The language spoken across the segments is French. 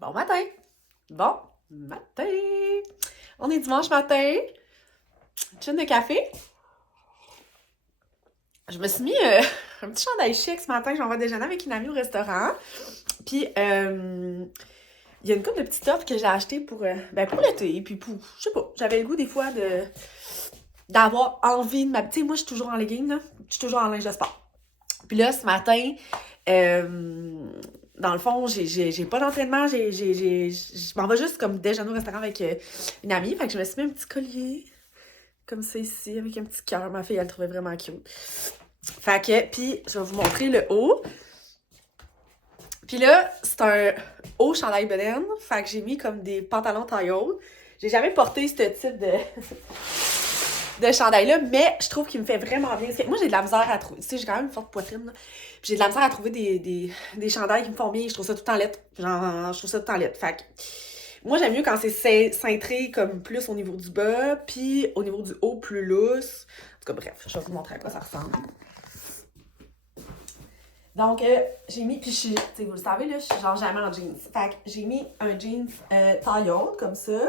Bon matin! Bon matin! On est dimanche matin. Chine de café. Je me suis mis un petit chandail chic ce matin. Je m'en vais déjeuner avec une amie au restaurant. Puis, il y a une couple de petits tops que j'ai achetés pour l'été. Puis, je sais pas, j'avais le goût des fois d'avoir envie de m'habiller. Tu sais, moi, je suis toujours en legging, là. Je suis toujours en linge de sport. Puis là, ce matin, dans le fond, j'ai pas d'entraînement. Je m'en vais juste comme déjeuner au restaurant avec une amie. Fait que je me suis mis un petit collier, comme ça ici, avec un petit cœur. Ma fille, elle le trouvait vraiment cute. Fait que, puis je vais vous montrer le haut. Puis là, c'est un haut chandail bedaine. Fait que j'ai mis comme des pantalons taille haute. J'ai jamais porté ce type de chandail-là, mais je trouve qu'il me fait vraiment bien. Parce que moi, j'ai de la misère à trouver. Tu sais, j'ai quand même une forte poitrine, là. Puis j'ai de la misère à trouver des chandails qui me font bien. Je trouve ça tout le temps laid. Genre, je trouve ça tout le temps laid. Fait que moi, j'aime mieux quand c'est cintré comme plus au niveau du bas, puis au niveau du haut, plus lousse. En tout cas, bref, je vais vous montrer à quoi ça ressemble. Donc, j'ai mis, puis vous le savez, là, je suis genre jamais en jeans. Fait que j'ai mis un jeans taille haute, comme ça.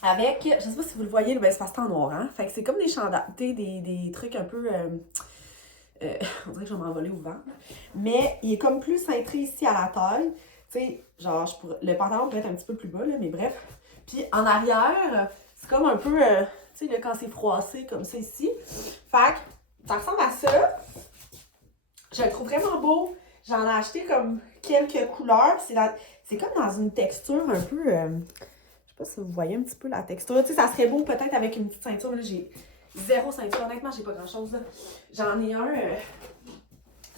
Avec, je sais pas si vous le voyez, mais c'est parce que c'est en noir, hein? Fait que c'est comme des chandails, des trucs un peu, on dirait que je vais m'envoler au vent, là. Mais il est comme plus cintré ici à la taille. Tu sais, genre, le pantalon pourrait être un petit peu plus bas, là, mais bref. Puis en arrière, c'est comme un peu, tu sais, là, quand c'est froissé comme ça ici. Fait que ça ressemble à ça. Je le trouve vraiment beau. J'en ai acheté comme quelques couleurs. C'est comme dans une texture un peu, je sais pas si vous voyez un petit peu la texture. Tu sais, ça serait beau peut-être avec une petite ceinture. Là, j'ai zéro ceinture. Honnêtement, j'ai pas grand-chose, là. J'en ai un.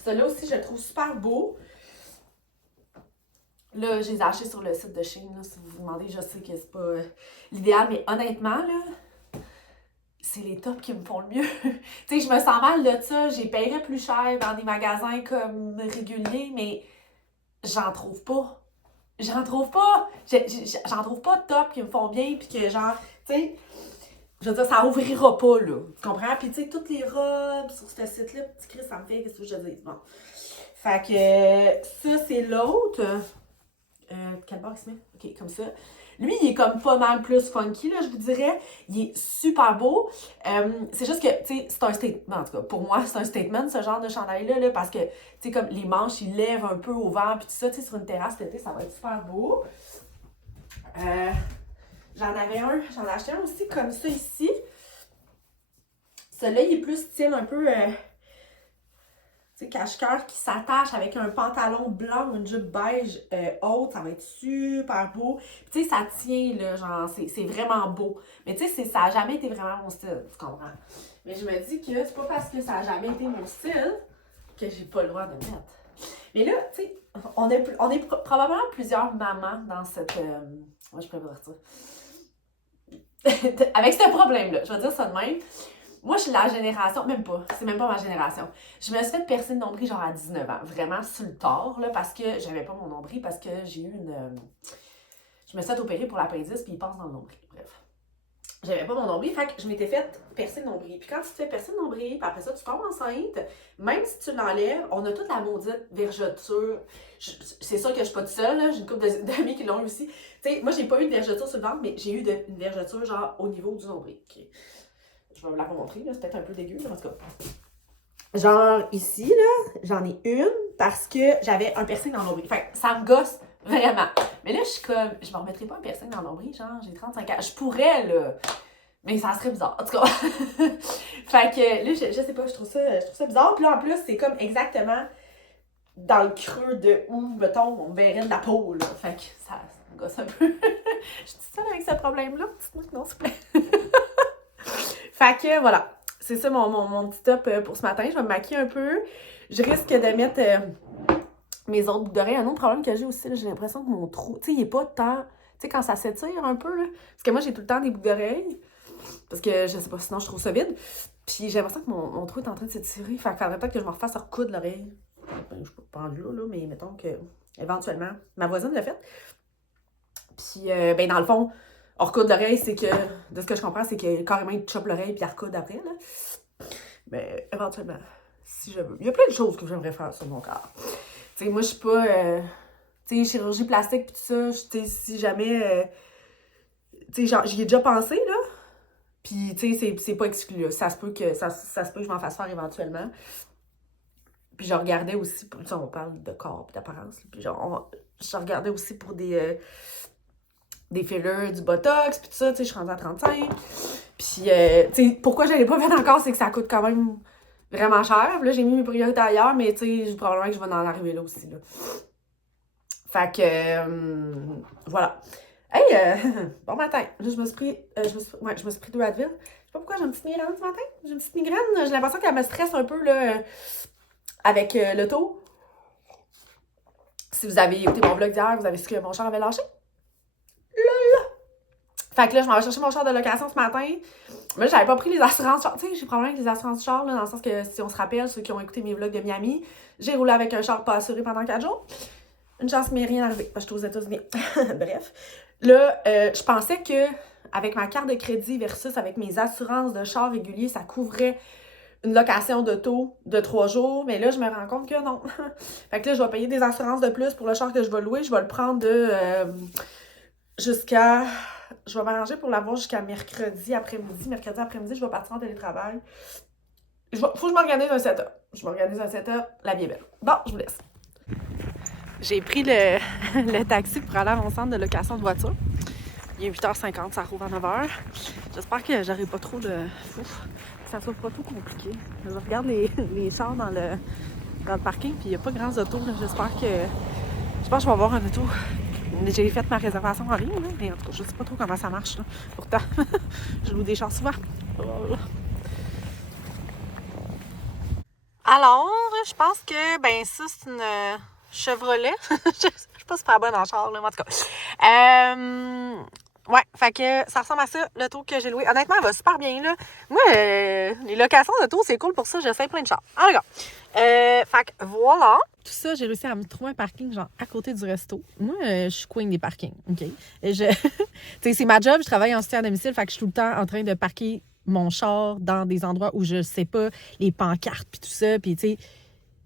Celui-là aussi, je le trouve super beau. Là, je les ai achetés sur le site de Shein. Là, si vous vous demandez, je sais que c'est pas l'idéal, mais honnêtement, là, c'est les tops qui me font le mieux. Tu sais, je me sens mal de ça. J'y paierais plus cher dans des magasins comme réguliers, mais j'en trouve pas. J'en trouve pas. J'en trouve pas de top qui me font bien, puis que genre, tu sais, je veux dire, ça ouvrira pas, là. Tu comprends? Puis tu sais, toutes les robes sur ce site-là, petit Chris, ça me fait, qu'est-ce que je dis? Bon. Fait que ça, c'est l'autre. Quel bord il se met? Ok, comme ça. Lui, il est comme pas mal plus funky, là, je vous dirais. Il est super beau. C'est juste que, tu sais, c'est un statement. En tout cas, pour moi, c'est un statement, ce genre de chandail-là, là, parce que, tu sais, comme les manches, ils lèvent un peu au vent, puis tout ça, tu sais, sur une terrasse cet été, ça va être super beau. J'en ai acheté un aussi comme ça ici. Celui-là, il est plus style un peu, tu sais, cache-cœur qui s'attache avec un pantalon blanc ou une jupe beige haute, ça va être super beau. Puis tu sais, ça tient, là, genre, c'est vraiment beau. Mais tu sais, ça a jamais été vraiment mon style, tu comprends? Mais je me dis que c'est pas parce que ça a jamais été mon style que j'ai pas le droit de mettre. Mais là, tu sais, on est probablement plusieurs mamans dans cette... moi, je pourrais pas dire ça. Avec ce problème-là, je vais dire ça de même. Moi, je suis la génération, même pas, c'est même pas ma génération. Je me suis fait percer le nombril genre à 19 ans, vraiment sur le tard, là, parce que j'avais pas mon nombril, parce que j'ai eu une... je me suis fait opérer pour l'appendice, puis il passe dans le nombril, bref. J'avais pas mon nombril, fait que je m'étais fait percer le nombril. Puis quand tu te fais percer le nombril, puis après ça, tu tombes enceinte, même si tu l'enlèves, on a toute la maudite vergeture. C'est sûr que je suis pas toute seule, là, j'ai une couple d'amis qui l'ont eu aussi. Tu sais, moi, j'ai pas eu de vergeture sur le ventre, mais j'ai eu une vergeture, genre, au niveau du nombril. Okay. Je vais vous la remontrer, là, c'est peut-être un peu dégueu, mais en tout cas. Genre ici, là, j'en ai une parce que j'avais un piercing dans le nombril. Fait que ça me gosse vraiment. Mais là, je suis comme, je me remettrai pas un piercing dans le nombril, genre, j'ai 35 ans. Je pourrais, là, mais ça serait bizarre, en tout cas. Fait que là, je sais pas, je trouve ça bizarre. Puis là, en plus, c'est comme exactement dans le creux de où, mettons, on verrait de la peau, là. Fait que ça me gosse un peu. Je suis seule avec ce problème-là. Dites-moi que non, s'il vous plaît. Fait que voilà, c'est ça mon petit top pour ce matin. Je vais me maquiller un peu. Je risque de mettre mes autres boucles d'oreilles. Un autre problème que j'ai aussi, là, j'ai l'impression que mon trou, tu sais, il est pas tant... Tu sais, quand ça s'étire un peu, là. Parce que moi, j'ai tout le temps des boucles d'oreilles. Parce que, je sais pas, sinon, je trouve ça vide. Puis j'ai l'impression que mon trou est en train de s'étirer. Fait qu'il faudrait peut-être que je me refasse recoudre l'oreille. Ben, je peux pas prendre là, mais mettons que, éventuellement, ma voisine l'a fait. Puis, ben, dans le fond... On recoudre l'oreille, c'est que, de ce que je comprends, c'est que carrément, il chope l'oreille puis il recoude après, là. Mais éventuellement, si je veux. Il y a plein de choses que j'aimerais faire sur mon corps. Tu sais, moi, je suis pas... tu sais, chirurgie plastique pis tout ça, tu sais, si jamais, tu sais, genre, j'y ai déjà pensé, là. Puis, tu sais, c'est pas exclu, là. Ça se peut que je m'en fasse faire éventuellement. Puis je regardais aussi, tu sais, on parle de corps et d'apparence, puis genre, je regardais aussi pour des fillers, du botox, puis tout ça, tu sais, je suis rendue à 35. Puis, tu sais, pourquoi je l'ai pas fait encore, c'est que ça coûte quand même vraiment cher. Puis là, j'ai mis mes priorités ailleurs, mais tu sais, probablement que je vais en arriver là aussi, là. Fait que, voilà. Hey, bon matin. Là, je me suis pris 2 Advil. Je sais pas pourquoi j'ai une petite migraine ce matin. J'ai une petite migraine. J'ai l'impression qu'elle me stresse un peu, là, avec l'auto. Si vous avez écouté mon vlog d'hier, vous avez su que mon char avait lâché. Fait que là, je m'en vais chercher mon char de location ce matin. Mais j'avais pas pris les assurances char. Tu sais, j'ai problème avec les assurances char, là, dans le sens que si on se rappelle, ceux qui ont écouté mes vlogs de Miami, j'ai roulé avec un char pas assuré pendant 4 jours. Une chance qu'il m'est rien arrivé, parce que j'étais aux États-Unis. Bref. Là, je pensais que avec ma carte de crédit versus avec mes assurances de char réguliers, ça couvrait une location d'auto de 3 jours. Mais là, je me rends compte que non. Fait que là, je vais payer des assurances de plus pour le char que je vais louer. Je vais le prendre de jusqu'à... Je vais m'arranger pour l'avoir jusqu'à mercredi après-midi. Mercredi après-midi, je vais partir en télétravail. Faut que je m'organise un setup. Je m'organise un setup. La vie est belle. Bon, je vous laisse. J'ai pris le taxi pour aller à mon centre de location de voiture. Il est 8h50, ça rouvre à 9h. J'espère que j'aurai pas trop de... que ça soit pas trop compliqué. Je regarde les chars dans le parking, puis il n'y a pas grand autos. J'espère que je vais avoir un auto. J'ai fait ma réservation en ligne, là, mais en tout cas, je sais pas trop comment ça marche. Là. Pourtant, je loue des chars souvent. Alors, je pense que, ben ça, c'est une Chevrolet. Je sais pas si c'est pas bonne en char, là, mais en tout cas. Ouais, fait que ça ressemble à ça, l'auto que j'ai loué. Honnêtement, elle va super bien, là. Moi, les locations d'auto, c'est cool pour ça. J'essaie plein de chars. En tout cas, fait que voilà. Tout ça, j'ai réussi à me trouver un parking, genre, à côté du resto. Moi, je suis queen des parkings, OK? Tu sais, c'est ma job, je travaille en soutien à domicile, fait que je suis tout le temps en train de parquer mon char dans des endroits où je sais pas, les pancartes, puis tout ça. Puis, tu sais,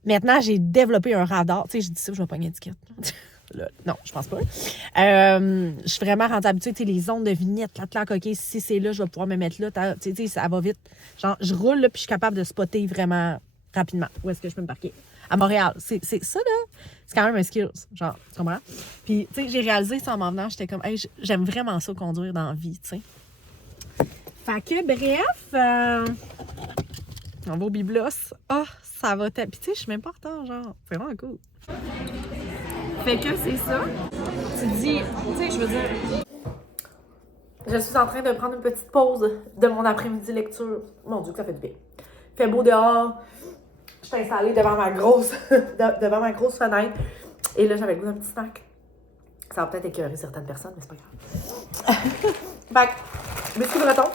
maintenant, j'ai développé un radar. Tu sais, je dis ça, je vais pogner une étiquette. Non, je pense pas. Je suis vraiment rendue habituée, tu sais, les zones de vignette, la claque, OK, si c'est là, je vais pouvoir me mettre là. Tu sais, ça va vite. Genre, je roule, là, puis je suis capable de spotter vraiment rapidement où est-ce que je peux me parquer. À Montréal, c'est ça, là, c'est quand même un skill, genre, tu comprends? Puis, tu sais, j'ai réalisé ça en m'en venant, j'étais comme, hey, j'aime vraiment ça, conduire dans la vie, tu sais. Fait que, bref, on va au Biblos. Ça va Puis, tu sais, je suis même pas en retard, genre, c'est vraiment cool. Fait que c'est ça. Tu te dis, tu sais, je veux dire... Je suis en train de prendre une petite pause de mon après-midi lecture. Mon Dieu, que ça fait du bien. Il fait beau dehors. Je suis installée devant ma grosse fenêtre. Et là, j'avais le goût d'un petit snack. Ça va peut-être écœurer certaines personnes, mais c'est pas grave. Fait que, biscuits breton.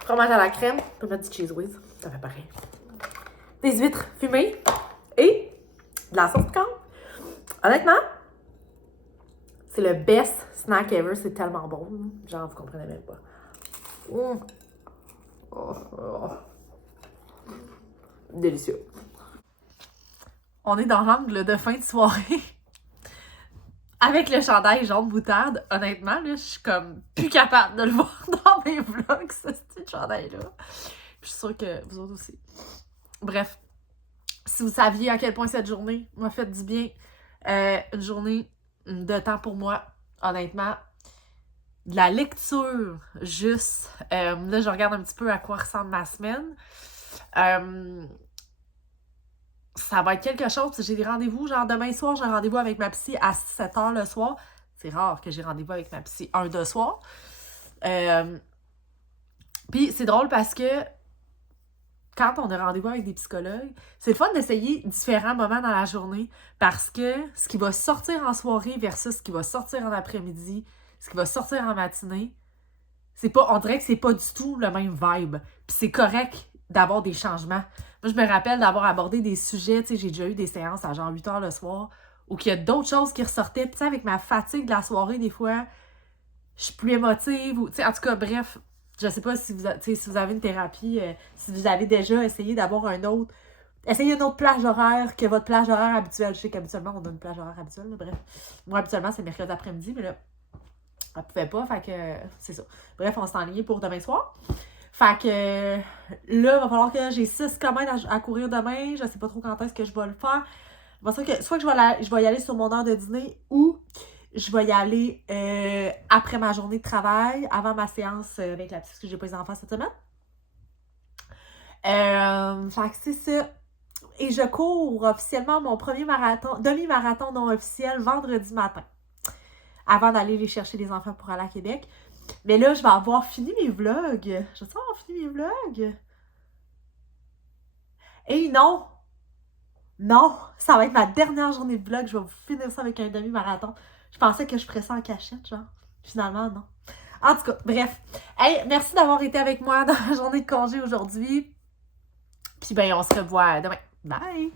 Fromage à la crème. Puis une petite cheese whiz. Ça fait pareil. Des huîtres fumées. Et de la sauce piquante. Honnêtement, c'est le best snack ever. C'est tellement bon. Genre, vous comprenez même pas. Délicieux. On est dans l'angle de fin de soirée. Avec le chandail jaune moutarde, honnêtement, là, je suis comme plus capable de le voir dans mes vlogs, ce petit chandail-là. Je suis sûre que vous autres aussi. Bref, si vous saviez à quel point cette journée m'a fait du bien, une journée de temps pour moi, honnêtement, de la lecture juste. Là, je regarde un petit peu à quoi ressemble ma semaine. Ça va être quelque chose. J'ai des rendez-vous, genre demain soir, j'ai un rendez-vous avec ma psy à 7h le soir. C'est rare que j'ai rendez-vous avec ma psy un de soir. Puis c'est drôle parce que quand on a rendez-vous avec des psychologues, c'est le fun d'essayer différents moments dans la journée parce que ce qui va sortir en soirée versus ce qui va sortir en après-midi, ce qui va sortir en matinée, c'est pas, on dirait que c'est pas du tout le même vibe. Puis c'est correct d'avoir des changements. Moi, je me rappelle d'avoir abordé des sujets, tu sais, j'ai déjà eu des séances à genre 8h le soir où il y a d'autres choses qui ressortaient. Puis tu sais, avec ma fatigue de la soirée, des fois, je suis plus émotive. Ou, tu sais, en tout cas, bref, je sais pas si vous avez une thérapie, si vous avez déjà essayé d'avoir un autre essayez une autre plage horaire que votre plage horaire habituelle. Je sais qu'habituellement, on a une plage horaire habituelle, là, bref. Moi, habituellement, c'est mercredi après-midi, mais là, elle pouvait pas, fait que c'est ça. Bref, on s'est enligné pour demain soir. Fait que là, il va falloir que j'ai 6 km à courir demain. Je sais pas trop quand est-ce que je vais le faire. Soit que je vais y aller sur mon heure de dîner ou je vais y aller après ma journée de travail, avant ma séance avec la petite, parce que j'ai pas les enfants cette semaine. Fait que c'est ça. Et je cours officiellement mon premier marathon, demi-marathon non officiel vendredi matin. Avant d'aller les chercher les enfants pour aller à Québec. Mais là, je vais avoir fini mes vlogs. Je vais avoir fini mes vlogs. Et non! Non! Ça va être ma dernière journée de vlog. Je vais vous finir ça avec un demi-marathon. Je pensais que je ferais ça en cachette, genre. Finalement, non. En tout cas, bref. Hey, merci d'avoir été avec moi dans la journée de congé aujourd'hui. Puis ben, on se revoit demain. Bye!